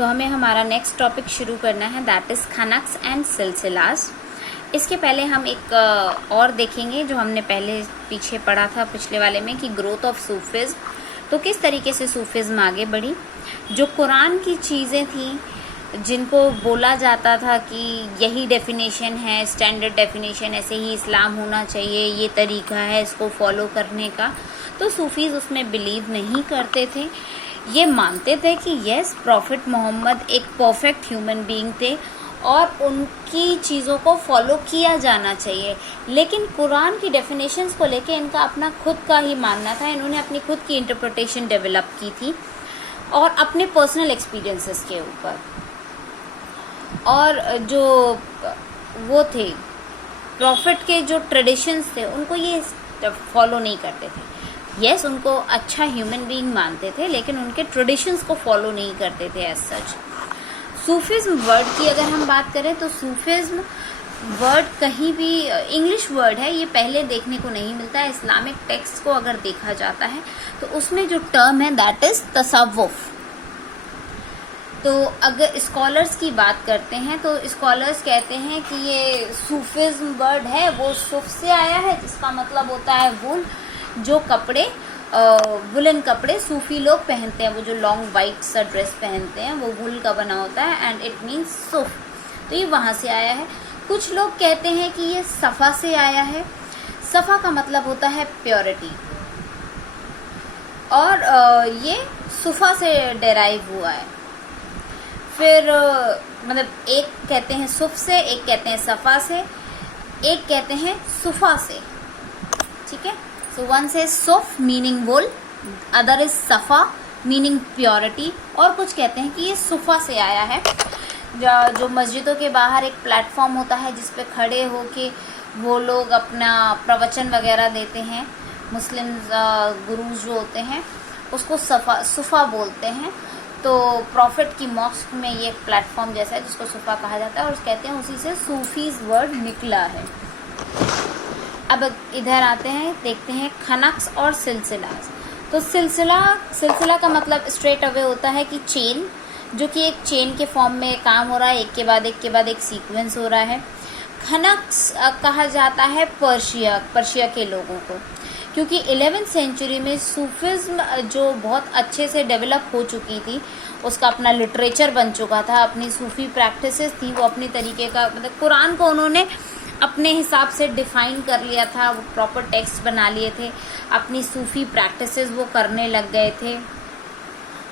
सो हमें हमारा next topic शुरू करना है, दैट इज़ खनक्स एंड सिलसिलास। इसके पहले हम एक और देखेंगे जो हमने पहले पीछे पढ़ा था पिछले वाले में, कि ग्रोथ ऑफ सूफिज़्म, तो किस तरीके से सूफिज़्म आगे बढ़ी। जो कुरान की चीज़ें थी जिनको बोला जाता था कि यही डेफिनेशन है, स्टैंडर्ड डेफिनेशन, ऐसे ही इस्लाम होना चाहिए, ये तरीका है इसको फॉलो करने का, तो सूफीज़ उसमें बिलीव नहीं करते थे। ये मानते थे कि यस, प्रॉफिट मोहम्मद एक परफेक्ट ह्यूमन बीइंग थे और उनकी चीज़ों को फॉलो किया जाना चाहिए, लेकिन कुरान की डेफिनेशंस को लेके इनका अपना खुद का ही मानना था। इन्होंने अपनी खुद की इंटरप्रिटेशन डेवलप की थी और अपने पर्सनल एक्सपीरियंसेस के ऊपर। और जो वो थे प्रॉफिट के जो ट्रेडिशंस थे उनको ये फॉलो नहीं करते थे। यस, उनको अच्छा ह्यूमन बीइंग मानते थे, लेकिन उनके ट्रेडिशंस को फॉलो नहीं करते थे एज सच। सूफिज्म वर्ड की अगर हम बात करें तो सूफिज्म वर्ड कहीं भी इंग्लिश वर्ड है, ये पहले देखने को नहीं मिलता है। इस्लामिक टेक्स्ट को अगर देखा जाता है तो उसमें जो टर्म है दैट इज़ तसव्वुफ। तो अगर स्कॉलर्स की बात करते हैं तो स्कॉलर्स कहते हैं कि ये सूफिज्म वर्ड है वो सुफ से आया है, जिसका मतलब होता है वुल, जो कपड़े वुलन कपड़े सूफी लोग पहनते हैं, वो जो लॉन्ग वाइट सा ड्रेस पहनते हैं वो वुल का बना होता है एंड इट मीन्स सुफ। तो ये वहाँ से आया है। कुछ लोग कहते हैं कि ये सफ़ा से आया है। सफ़ा का मतलब होता है प्योरिटी, और ये सुफ़ा से डेराइव हुआ है। फिर मतलब एक कहते हैं सुफ से, एक कहते हैं सफ़ा से, एक कहते हैं सुफ़ा से, ठीक है। सो वन से सुफ मीनिंग वुल, अदर इज सफ़ा मीनिंग प्योरिटी, और कुछ कहते हैं कि ये सुफ़ा से आया है। जो मस्जिदों के बाहर एक प्लेटफॉर्म होता है जिस पे खड़े होके वो लोग अपना प्रवचन वगैरह देते हैं, मुस्लिम गुरुज जो होते हैं उसको सुफ़ा बोलते हैं। तो प्रॉफिट की मॉस्क में ये एक प्लेटफॉर्म जैसा है जिसको सुफ़ा कहा जाता है, और कहते हैं उसी से सूफीज़ वर्ड निकला है। अब इधर आते हैं, देखते हैं खनक्स और सिलसिलास। तो सिलसिला का मतलब स्ट्रेट अवे होता है कि चेन, जो कि एक चेन के फॉर्म में काम हो रहा है, एक के बाद एक सीक्वेंस हो रहा है। खनक्स कहा जाता है पर्शिया के लोगों को, क्योंकि 11वीं सेंचुरी में सूफिज्म जो बहुत अच्छे से डेवलप हो चुकी थी, उसका अपना लिटरेचर बन चुका था, अपनी सूफी प्रैक्टिसेस थी, वो अपनी तरीके का, मतलब कुरान को उन्होंने अपने हिसाब से डिफ़ाइन कर लिया था, वो प्रॉपर टेक्स्ट बना लिए थे, अपनी सूफी प्रैक्टिसेस वो करने लग गए थे,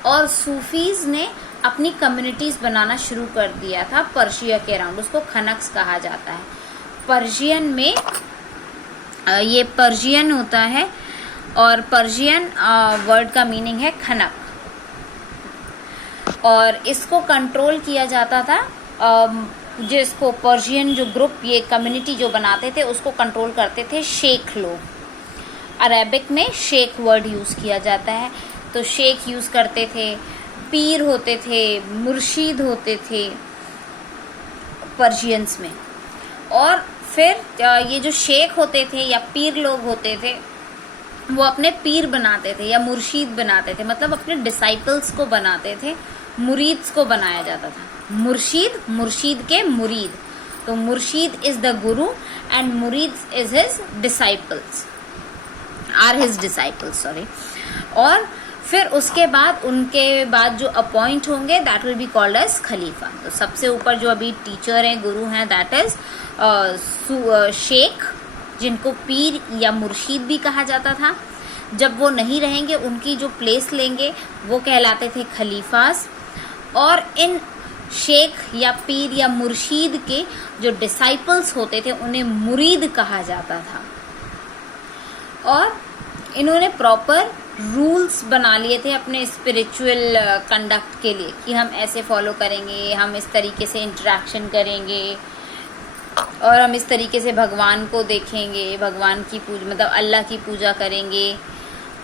और सूफीज़ ने अपनी कम्युनिटीज़ बनाना शुरू कर दिया था पर्शिया के अराउंड। उसको खनक्स कहा जाता है। पर्शियन में ये पर्शियन होता है, और पर्शियन वर्ड का मीनिंग है खनक, और इसको कंट्रोल किया जाता था जिसको पर्शियन जो ग्रुप, ये कम्युनिटी जो बनाते थे उसको कंट्रोल करते थे शेख लोग। अरेबिक में शेख वर्ड यूज़ किया जाता है, तो शेख यूज़ करते थे, पीर होते थे, मुर्शीद होते थे पर्शियंस में। और फिर ये जो शेख होते थे या पीर लोग होते थे वो अपने पीर बनाते थे या मुर्शीद बनाते थे, मतलब अपने डिसाइपल्स को बनाते थे, मुरीद्स को बनाया जाता था। मुर्शीद के मुरीद, तो मुर्शीद इज द गुरु एंड मुरीद is his disciples, are his disciples, sorry. और फिर उसके बाद उनके बाद जो अपॉइंट होंगे that will be called as खलीफा। तो सबसे ऊपर जो अभी टीचर हैं, गुरु हैं, दैट इज शेख, जिनको पीर या मुर्शीद भी कहा जाता था। जब वो नहीं रहेंगे, उनकी जो प्लेस लेंगे वो कहलाते थे खलीफास, और इन शेख या पीर या मुर्शीद के जो डिसाइपल्स होते थे उन्हें मुरीद कहा जाता था। और इन्होंने प्रॉपर रूल्स बना लिए थे अपने स्पिरिचुअल कंडक्ट के लिए, कि हम ऐसे फॉलो करेंगे, हम इस तरीके से इंटरेक्शन करेंगे, और हम इस तरीके से भगवान को देखेंगे, भगवान की पूजा, मतलब अल्लाह की पूजा करेंगे,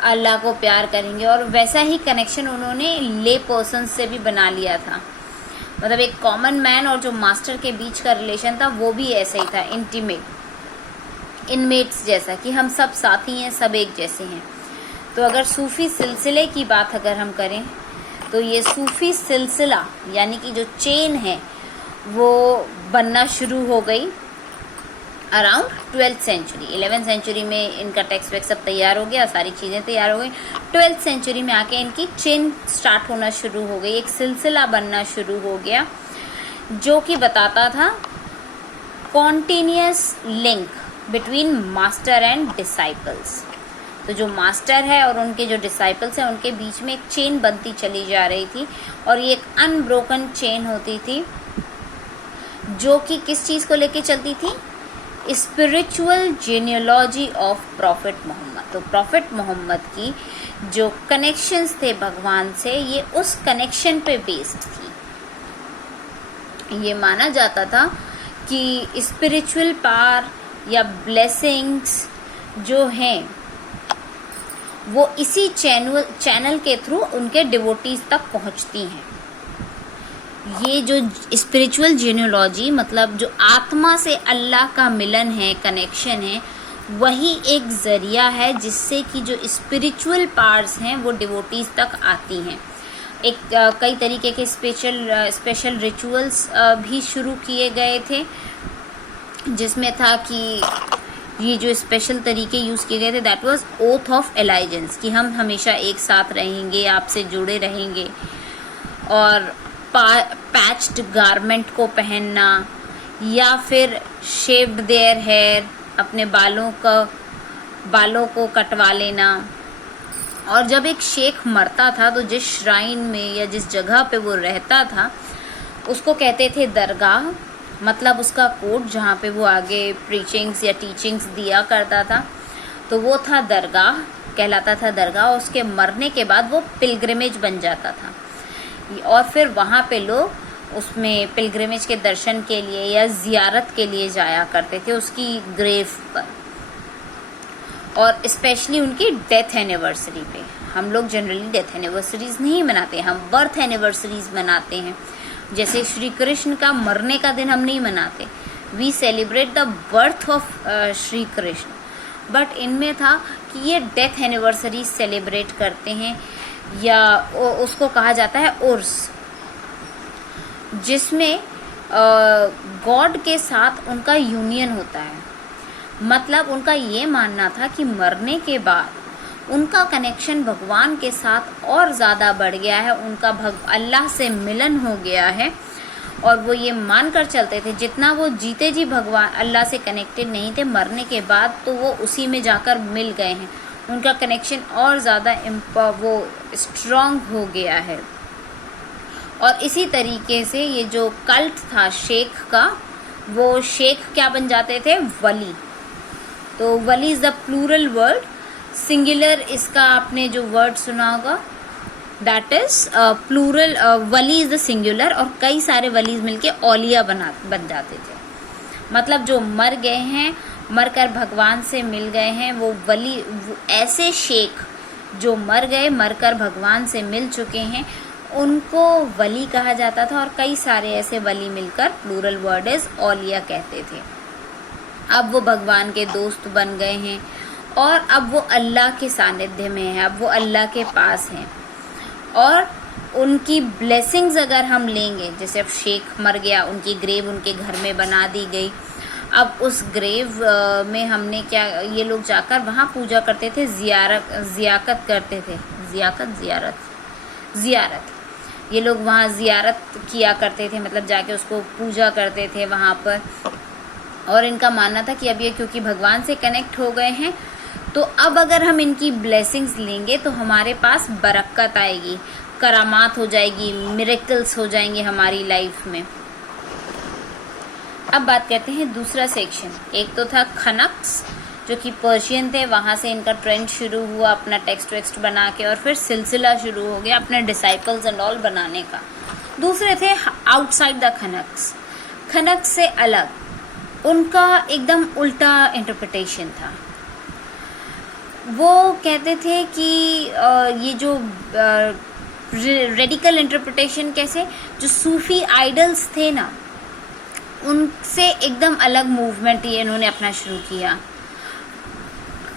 अल्लाह को प्यार करेंगे। और वैसा ही कनेक्शन उन्होंने ले पर्सन से भी बना लिया था, मतलब एक कॉमन मैन और जो मास्टर के बीच का रिलेशन था वो भी ऐसा ही था, इनमेट्स जैसा, कि हम सब साथी हैं, सब एक जैसे हैं। तो अगर सूफी सिलसिले की बात अगर हम करें तो ये सूफी सिलसिला यानी कि जो चेन है वो बनना शुरू हो गई around 12th century. 11th century में इनका टेक्स्ट वेक्स्ट सब तैयार हो गया, सारी चीज़ें तैयार हो गई। 12th सेंचुरी में आके इनकी चेन स्टार्ट होना शुरू हो गई, एक सिलसिला बनना शुरू हो गया जो कि बताता था continuous link between master and disciples. तो जो मास्टर है और उनके जो डिसाइपल्स हैं उनके बीच में एक चेन बनती चली जा रही थी और ये एक अनब्रोकन चेन होती थी जो कि किस चीज़ को लेके चलती थी, स्पिरिचुअल जेनियोलॉजी ऑफ प्रॉफिट मोहम्मद। तो प्रॉफिट मोहम्मद की जो कनेक्शंस थे भगवान से ये उस कनेक्शन पे बेस्ड थी। ये माना जाता था कि स्पिरिचुअल पावर या ब्लेसिंग्स जो हैं वो इसी चैनल के थ्रू उनके डिवोटीज तक पहुंचती हैं। ये जो स्पिरिचुअल जेनियोलॉजी मतलब जो आत्मा से अल्लाह का मिलन है, कनेक्शन है, वही एक ज़रिया है जिससे कि जो स्पिरिचुअल पार्ट्स हैं वो डिवोटीज तक आती हैं। एक कई तरीके के स्पेशल रिचुअल्स भी शुरू किए गए थे जिसमें था कि ये जो स्पेशल तरीके यूज़ किए गए थे दैट वाज ओथ ऑफ एलाइजेंस कि हम हमेशा एक साथ रहेंगे, आपसे जुड़े रहेंगे, और पैच्ड गारमेंट को पहनना या फिर शेव्ड देयर हेयर, अपने बालों को कटवा लेना। और जब एक शेख मरता था तो जिस श्राइन में या जिस जगह पे वो रहता था उसको कहते थे दरगाह, मतलब उसका कोर्ट जहाँ पे वो आगे प्रीचिंग्स या टीचिंग्स दिया करता था तो वो था दरगाह, कहलाता था दरगाह। उसके मरने के बाद वो पिलग्रिमेज बन जाता था और फिर वहाँ पे लोग उसमें पिलग्रिमेज के दर्शन के लिए या ज़ियारत के लिए जाया करते थे उसकी ग्रेव पर। और स्पेशली उनकी डेथ एनिवर्सरी पे, हम लोग जनरली डेथ एनिवर्सरीज नहीं मनाते, हम बर्थ एनिवर्सरीज मनाते हैं। जैसे श्री कृष्ण का मरने का दिन हम नहीं मनाते, we celebrate the birth of Shri Krishna. But इनमें था कि ये डेथ एनिवर्सरी सेलिब्रेट करते हैं या उसको कहा जाता है उर्स, जिसमें गॉड के साथ उनका यूनियन होता है। मतलब उनका ये मानना था कि मरने के बाद उनका कनेक्शन भगवान के साथ और ज़्यादा बढ़ गया है, उनका अल्लाह से मिलन हो गया है। और वो ये मान कर चलते थे जितना वो जीते जी भगवान अल्लाह से कनेक्टेड नहीं थे, मरने के बाद तो वो उसी में जाकर मिल गए हैं, उनका कनेक्शन और ज़्यादा वो स्ट्रॉन्ग हो गया है। और इसी तरीके से ये जो कल्ट था शेख का, वो शेख क्या बन जाते थे, वली। तो वली is the plural word, singular इसका आपने जो वर्ड सुना होगा दैट इज प्लूरल, वली इज़ द सिंगुलर और कई सारे वलीज मिलके औलिया बन जाते थे। मतलब जो मर गए हैं, मरकर भगवान से मिल गए हैं, वो वली, वो ऐसे शेख जो मर गए, मरकर भगवान से मिल चुके हैं, उनको वली कहा जाता था। और कई सारे ऐसे वली मिलकर प्लूरल वर्ड इज औलिया कहते थे। अब वो भगवान के दोस्त बन गए हैं और अब वो अल्लाह के सानिध्य में है, अब वो अल्लाह के पास हैं। और उनकी ब्लेसिंग्स अगर हम लेंगे, जैसे अब शेख मर गया, उनकी ग्रेव उनके घर में बना दी गई। अब उस ग्रेव में हमने क्या, ये लोग जाकर वहाँ पूजा करते थे, जियारत करते थे, जियारत ये लोग वहाँ जियारत किया करते थे, मतलब जाके उसको पूजा करते थे वहाँ पर। और इनका मानना था कि अब ये क्योंकि भगवान से कनेक्ट हो गए हैं तो अब अगर हम इनकी ब्लेसिंग्स लेंगे तो हमारे पास बरकत आएगी, करामात हो जाएगी, मिरेकल्स हो जाएंगे हमारी लाइफ में। अब बात करते हैं दूसरा सेक्शन। एक तो था खनक्स जो कि पर्शियन थे, वहाँ से इनका ट्रेंड शुरू हुआ अपना टेक्स्ट वेक्स्ट बना के, और फिर सिलसिला शुरू हो गया अपने डिसाइपल्स एंड ऑल बनाने का। दूसरे थे आउटसाइड द खनक्स, खनक्स से अलग, उनका एकदम उल्टा इंटरप्रिटेशन था। वो कहते थे कि ये जो रेडिकल इंटरप्रिटेशन, कैसे, जो सूफी आइडल्स थे ना, उनसे एकदम अलग मूवमेंट ये इन्होंने अपना शुरू किया।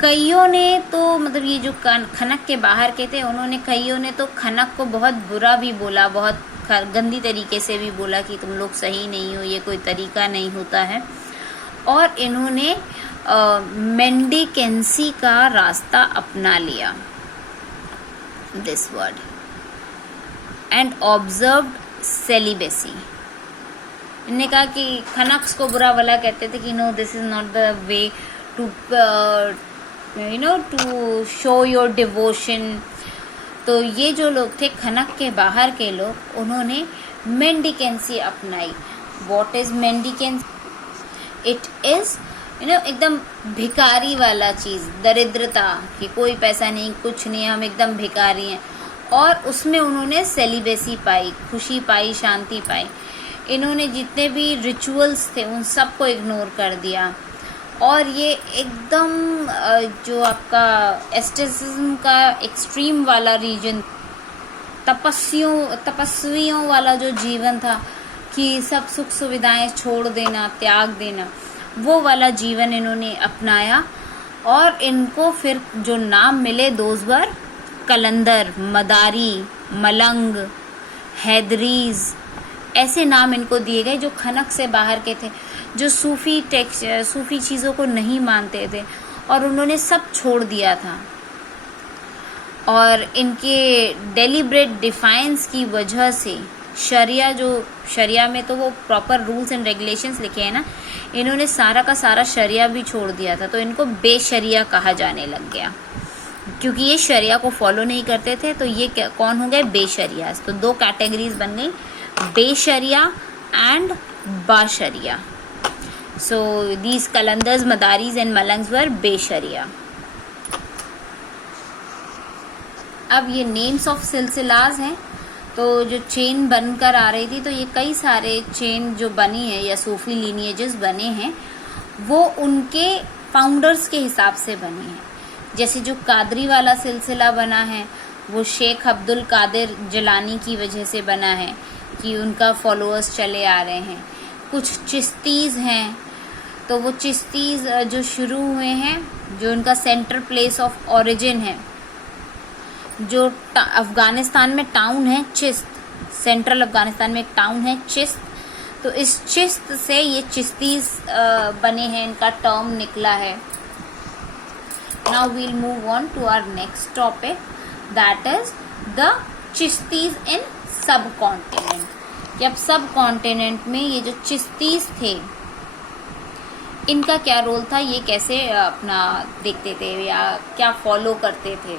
कईयों ने तो मतलब ये जो खनक के बाहर के थे, उन्होंने कईयों ने तो खनक को बहुत बुरा भी बोला, बहुत गंदी तरीके से भी बोला कि तुम लोग सही नहीं हो, ये कोई तरीका नहीं होता है। और इन्होंने मेंडिकेंसी का रास्ता अपना लिया, this word, and observed celibacy. इन्होंने कहा कि खनक्स को बुरा भला कहते थे कि no, this is not the way to to show your devotion. तो ये जो लोग थे खनक के बाहर के लोग, उन्होंने मेंडिकेंसी अपनाई। What is mendicancy? It is एकदम भिखारी वाला चीज, दरिद्रता, कि कोई पैसा नहीं, कुछ नहीं, हम एकदम भिखारी हैं। और उसमें उन्होंने सेलिबेसी पाई, खुशी पाई, शांति पाई। इन्होंने जितने भी रिचुअल्स थे उन सबको इग्नोर कर दिया। और ये एकदम जो आपका एस्टेटिज्म का एक्सट्रीम वाला रीजन, तपस्वियों वाला जो जीवन था कि सब सुख सुविधाएं छोड़ देना, त्याग देना, वो वाला जीवन इन्होंने अपनाया। और इनको फिर जो नाम मिले, दोज वर कलंदर, मदारी, मलंग, हैदरीज, ऐसे नाम इनको दिए गए जो खनक से बाहर के थे, जो सूफी चीज़ों को नहीं मानते थे, और उन्होंने सब छोड़ दिया था। और इनके डेलिब्रेट डिफाइंस की वजह से शरिया में तो वो प्रॉपर रूल्स एंड रेगुलेशंस लिखे हैं ना, इन्होंने सारा का सारा शरिया भी छोड़ दिया था। तो इनको बेशरिया कहा जाने लग गया, क्योंकि ये शरिया को फॉलो नहीं करते थे। तो ये कौन हो गए? बेशरिया। तो दो कैटेगरीज बन गई, बेशरिया एंड बाशरिया। सो दीज कलंदर्स, मदारीज एंड मलंग्स वर बेशरिया। अब ये नेम्स ऑफ सिलसिलाज हैं। तो जो चेन बनकर आ रही थी, तो ये कई सारे चेन जो बनी है या सूफी लीनिएजेस बने हैं, वो उनके फाउंडर्स के हिसाब से बने हैं। जैसे जो कादरी वाला सिलसिला बना है, वो शेख अब्दुल कादिर जिलानी की वजह से बना है कि उनका फॉलोअर्स चले आ रहे हैं। कुछ चिश्तीज़ हैं, तो वो चिश्तीज़ जो शुरू हुए हैं, जो उनका सेंटर प्लेस ऑफ ओरिजिन है, जो अफगानिस्तान में टाउन है चिश्त, सेंट्रल अफगानिस्तान में एक टाउन है चिश्त। तो इस चिश्त से ये चिश्तीज़ बने हैं, इनका टर्म निकला है। Now we'll move on to our next topic, that is the Chishtis in subcontinent. अब सब कॉन्टिनेंट में ये जो चिश्तीज़ थे, इनका क्या रोल था, ये कैसे अपना देखते थे या क्या फॉलो करते थे।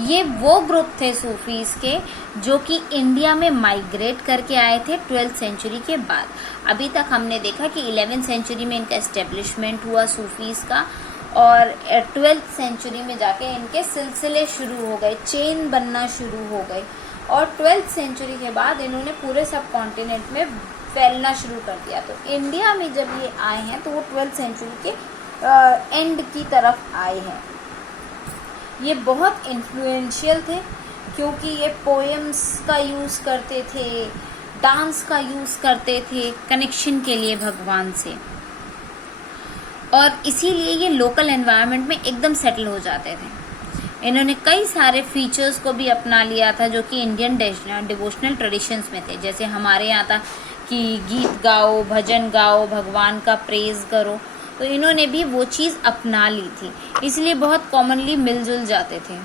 ये वो ग्रुप थे सूफीज के जो कि इंडिया में माइग्रेट करके आए थे 12th सेंचुरी के बाद। अभी तक हमने देखा कि 11th सेंचुरी में इनका एस्टेब्लिशमेंट हुआ सूफीज का, और 12th सेंचुरी में जाके इनके सिलसिले शुरू हो गए, चेन बनना शुरू हो गए। और 12th सेंचुरी के बाद इन्होंने पूरे सब कॉन्टिनेंट में फैलना शुरू कर दिया। तो इंडिया में जब ये आए हैं तो वो 12th सेंचुरी के एंड की तरफ आए हैं। ये बहुत इन्फ्लुएंशियल थे क्योंकि ये पोएम्स का यूज़ करते थे, डांस का यूज़ करते थे कनेक्शन के लिए भगवान से, और इसीलिए ये लोकल एनवायरनमेंट में एकदम सेटल हो जाते थे। इन्होंने कई सारे फीचर्स को भी अपना लिया था जो कि इंडियन डिवोशनल ट्रेडिशंस में थे। जैसे हमारे यहाँ था कि गीत गाओ, भजन गाओ, भगवान का प्रेज करो, तो इन्होंने भी वो चीज़ अपना ली थी, इसलिए बहुत कॉमनली मिलजुल जाते थे।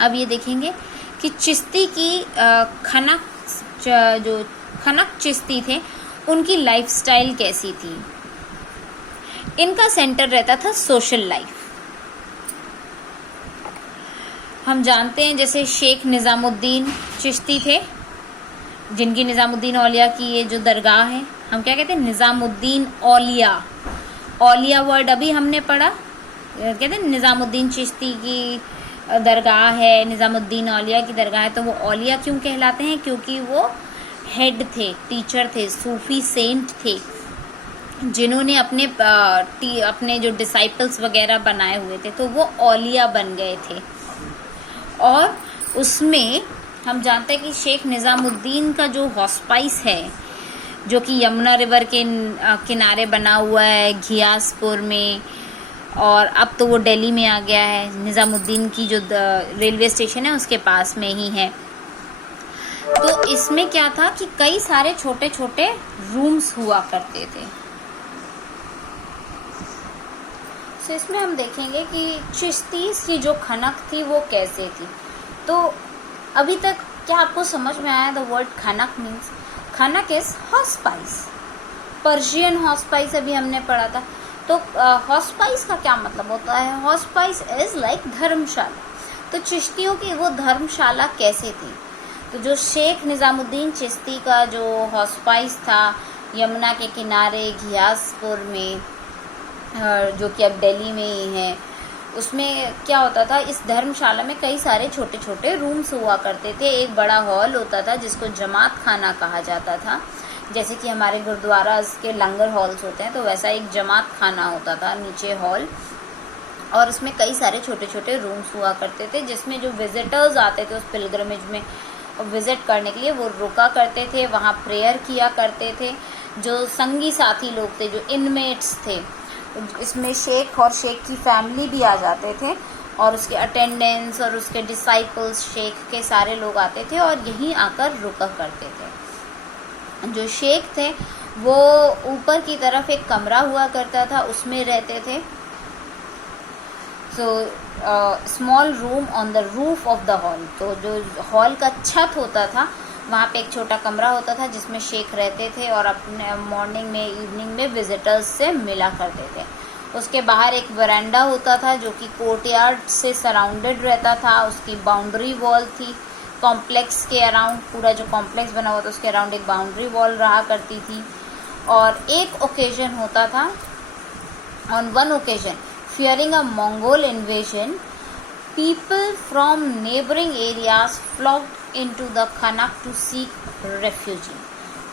अब ये देखेंगे कि चिश्ती की जो खनक चिश्ती थे, उनकी लाइफस्टाइल कैसी थी। इनका सेंटर रहता था सोशल लाइफ। हम जानते हैं जैसे शेख निज़ामुद्दीन चिश्ती थे, जिनकी निज़ामुद्दीन औलिया की ये जो दरगाह है, हम क्या कहते हैं, निज़ामुद्दीन औलिया। औलिया वर्ड अभी हमने पढ़ा, कहते हैं निज़ामुद्दीन चिश्ती की दरगाह है, निज़ामुद्दीन औलिया की दरगाह है। तो वो औलिया क्यों कहलाते हैं? क्योंकि वो हेड थे, टीचर थे, सूफी सेंट थे, जिन्होंने अपने जो डिसाइपल्स वगैरह बनाए हुए थे, तो वो औलिया बन गए थे। और उसमें हम जानते हैं कि शेख निज़ामुद्दीन का जो हॉस्पाइस है, जो कि यमुना रिवर के किनारे बना हुआ है घियासपुर में, और अब तो वो दिल्ली में आ गया है, निज़ामुद्दीन की जो रेलवे स्टेशन है उसके पास में ही है। तो इसमें क्या था कि कई सारे छोटे छोटे रूम्स हुआ करते थे। तो इसमें हम देखेंगे कि चिश्ती की जो खनक थी वो कैसे थी। तो अभी तक क्या आपको समझ में आया द वर्ड खनक मीन्स? खनक इज हॉस्पाइस, पर्शियन हॉस्पाइस अभी हमने पढ़ा था। तो हॉस्पाइस का क्या मतलब होता है? हॉस्पाइस इज लाइक धर्मशाला। तो चिश्तियों की वो धर्मशाला कैसे थी? तो जो शेख निज़ामुद्दीन चिश्ती का जो हॉस्पाइस था यमुना के किनारे घियासपुर में, जो कि अब दिल्ली में ही है, उसमें क्या होता था, इस धर्मशाला में कई सारे छोटे छोटे रूम्स हुआ करते थे। एक बड़ा हॉल होता था जिसको जमात खाना कहा जाता था, जैसे कि हमारे गुरुद्वारा के लंगर हॉल्स होते हैं, तो वैसा एक जमात खाना होता था, नीचे हॉल, और उसमें कई सारे छोटे छोटे रूम्स हुआ करते थे जिसमें जो विजिटर्स आते थे उस पिलग्रमेज में विज़िट करने के लिए वो रुका करते थे, वहाँ प्रेयर किया करते थे। जो संगी साथी लोग थे, जो इनमेट्स थे, इसमें शेख और शेख की फैमिली भी आ जाते थे और उसके अटेंडेंट्स और उसके डिसाइपल्स, शेख के सारे लोग आते थे और यहीं आकर रुका करते थे। जो शेख थे वो ऊपर की तरफ एक कमरा हुआ करता था, उसमें रहते थे। So small room on the roof of the hall. तो जो हॉल का छत होता था वहाँ पे एक छोटा कमरा होता था जिसमें शेख रहते थे और अपने मॉर्निंग में इवनिंग में विजिटर्स से मिला करते थे। उसके बाहर एक वरांडा होता था जो कि कोर्टयार्ड से सराउंडेड रहता था, उसकी बाउंड्री वॉल थी। कॉम्प्लेक्स के अराउंड, पूरा जो कॉम्प्लेक्स बना हुआ था उसके अराउंड एक बाउंड्री वॉल रहा करती थी। और एक ओकेजन होता था, on one occasion fearing a Mongol invasion, people from neighboring areas flocked into the Khanak to seek refuge।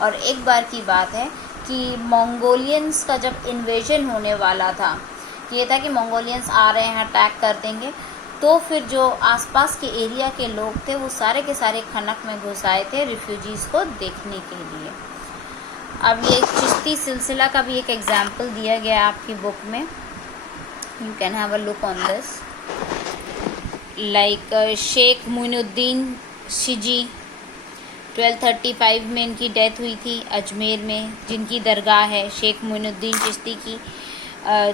और एक बार की बात है कि मंगोलियंस का जब इन्वेजन होने वाला था, ये था कि मंगोलियंस आ रहे हैं, अटैक कर देंगे, तो फिर जो आसपास के एरिया के लोग थे वो सारे के सारे खनक में घुस आए थे रिफ्यूजीज़ को देखने के लिए। अब ये चिश्ती सिलसिला का भी एक एग्जाम्पल दिया गया है आपकी बुक में, you can have a look on this, like Sheikh Muinuddin Shiji 1235 में इनकी डेथ हुई थी अजमेर में, जिनकी दरगाह है शेख मुइनुद्दीन चिश्ती की।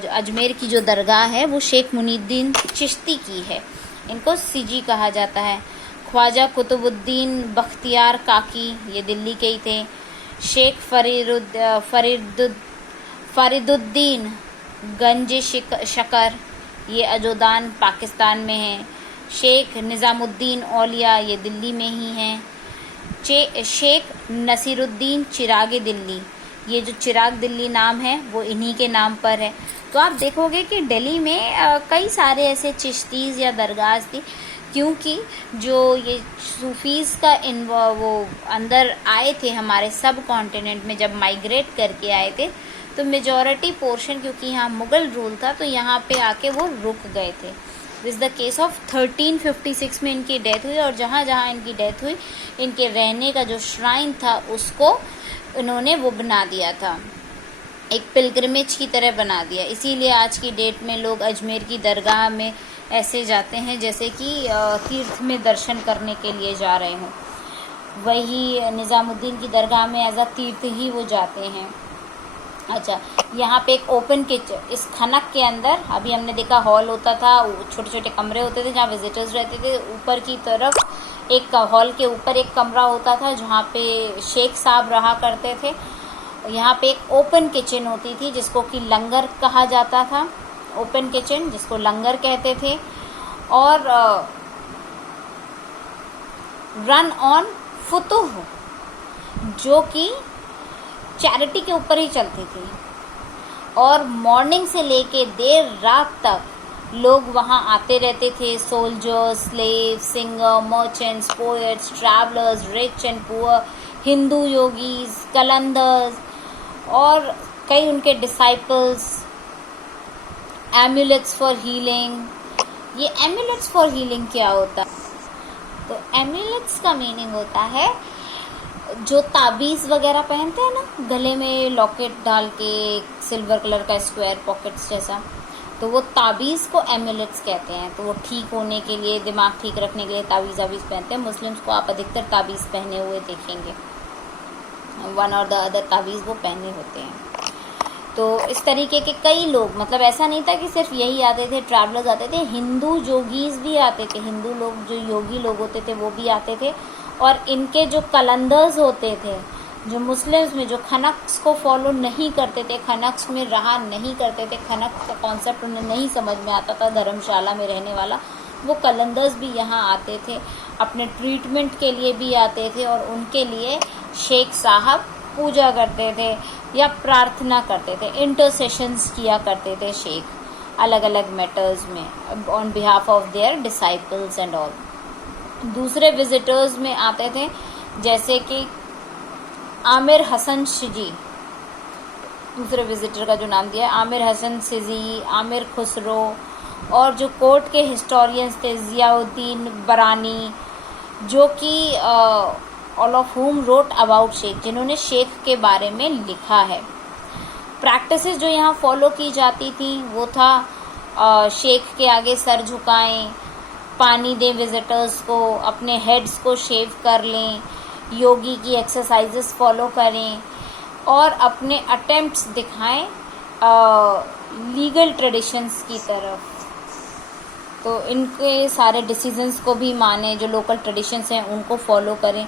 अजमेर की जो दरगाह है वो शेख मुइनुद्दीन चिश्ती की है, इनको सिजी कहा जाता है। ख्वाजा कुतुबुद्दीन बख्तियार काकी, ये दिल्ली के ही थे। शेख फरीदुद्दीन गंज शकर, ये अजोदान पाकिस्तान में है। शेख निज़ामुद्दीन औलिया, ये दिल्ली में ही हैं। शेख नसीरुद्दीन चिराग दिल्ली, ये जो चिराग दिल्ली नाम है वो इन्हीं के नाम पर है। तो आप देखोगे कि दिल्ली में कई सारे ऐसे चिश्तीज़ या दरगाह थी, क्योंकि जो ये सूफीज़ का वो अंदर आए थे हमारे सब कॉन्टिनेंट में, जब माइग्रेट करके आए थे, तो मेजॉरिटी पोर्शन, क्योंकि यहाँ मुग़ल रूल था तो यहाँ पे आके वो रुक गए थे। दिस द केस ऑफ 1356 में इनकी डेथ हुई, और जहाँ जहाँ इनकी डेथ हुई इनके रहने का जो श्राइन था उसको इन्होंने वो बना दिया था, एक पिलग्रिमेज की तरह बना दिया। इसीलिए आज की डेट में लोग अजमेर की दरगाह में ऐसे जाते हैं जैसे कि तीर्थ में दर्शन करने के लिए जा रहे हों। वही निज़ामुद्दीन की दरगाह में एज अ तीर्थ ही वो जाते हैं। अच्छा, यहाँ पे एक ओपन किचन, इस खनक के अंदर अभी हमने देखा हॉल होता था, छोटे छोटे कमरे होते थे जहाँ विजिटर्स रहते थे। ऊपर की तरफ एक हॉल के ऊपर एक कमरा होता था जहाँ पे शेख साहब रहा करते थे। यहाँ पे एक ओपन किचन होती थी जिसको कि लंगर कहा जाता था, ओपन किचन जिसको लंगर कहते थे। और रन ऑन फुतुह, जो कि चैरिटी के ऊपर ही चलती थी, और मॉर्निंग से लेके देर रात तक लोग वहाँ आते रहते थे। Soldiers, slave, singer, merchants, poets, travellers, rich and poor, Hindu yogis, Qalandars और कई उनके डिसाइपल्स। एम्यूलेट्स फॉर हीलिंग, ये एम्यूलेट्स फॉर हीलिंग क्या होता है? तो एम्यूलेट्स का मीनिंग होता है जो ताबीज़ वगैरह पहनते हैं ना, गले में लॉकेट डाल के सिल्वर कलर का स्क्वायर पॉकेट्स जैसा, तो वो ताबीज़ को एम्यूलेट्स कहते हैं। तो वो ठीक होने के लिए, दिमाग ठीक रखने के लिए ताबीज़ पहनते हैं। मुस्लिम्स को आप अधिकतर ताबीज़ पहने हुए देखेंगे, वन और द अदर ताबीज़ वो पहने होते हैं। तो इस तरीके के कई लोग, मतलब ऐसा नहीं था कि सिर्फ यही आते थे, ट्रैवलर्स आते थे, हिंदू जोगीज भी आते थे, हिंदू लोग जो योगी लोग होते थे वो भी आते थे। और इनके जो कलंदर्स होते थे, जो मुस्लिम्स में जो खनक्स को फॉलो नहीं करते थे, खनक्स में रहा नहीं करते थे, खनक्स का कॉन्सेप्ट उन्हें नहीं समझ में आता था, धर्मशाला में रहने वाला, वो कलंदर्स भी यहाँ आते थे, अपने ट्रीटमेंट के लिए भी आते थे। और उनके लिए शेख साहब पूजा करते थे या प्रार्थना करते थे, इंटरसेशंस किया करते थे शेख अलग अलग मैटर्स में on behalf of their disciples and all. दूसरे विजिटर्स में आते थे जैसे कि आमिर हसन शिजी, दूसरे विजिटर का जो नाम दिया है आमिर हसन शिजी, आमिर खुसरो, और जो कोर्ट के हिस्टोरियंस थे ज़ियाउद्दीन बरानी, जो कि all of whom wrote about शेख, जिन्होंने शेख के बारे में लिखा है। प्रैक्टिसेस जो यहाँ फॉलो की जाती थी वो था शेख के आगे सर झुकाएं, पानी दें विजिटर्स को, अपने हेड्स को शेव कर लें, योगी की एक्सरसाइजेस फॉलो करें और अपने अटेम्प्ट्स दिखाएं लीगल ट्रेडिशंस की तरफ। तो इनके सारे डिसीजंस को भी माने, जो लोकल ट्रेडिशंस हैं उनको फॉलो करें।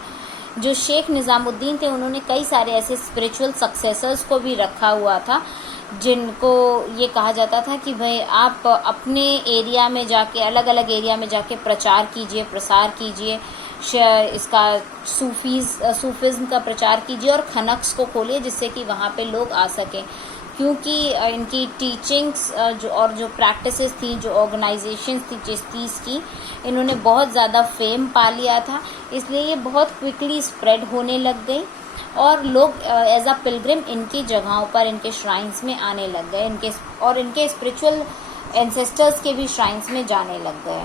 जो शेख निज़ामुद्दीन थे उन्होंने कई सारे ऐसे स्पिरिचुअल सक्सेसर्स को भी रखा हुआ था, जिनको ये कहा जाता था कि भाई आप अपने एरिया में जाके, अलग अलग एरिया में जाके प्रचार कीजिए, प्रसार कीजिए, इसका सूफिज़्म का प्रचार कीजिए और खनक्स को खोलिए, जिससे कि वहाँ पे लोग आ सकें। क्योंकि इनकी टीचिंग्स जो प्रैक्टिसेस थी, जो ऑर्गेनाइजेशंस थी चिश्तीज़ की, इन्होंने बहुत ज़्यादा फेम पा लिया था, इसलिए ये बहुत क्विकली स्प्रेड होने लग गई और लोग एज अ पिलग्रिम इनकी जगहों पर, इनके श्राइन्स में आने लग गए, इनके स्पिरिचुअल एंसेस्टर्स के भी श्राइन्स में जाने लग गए।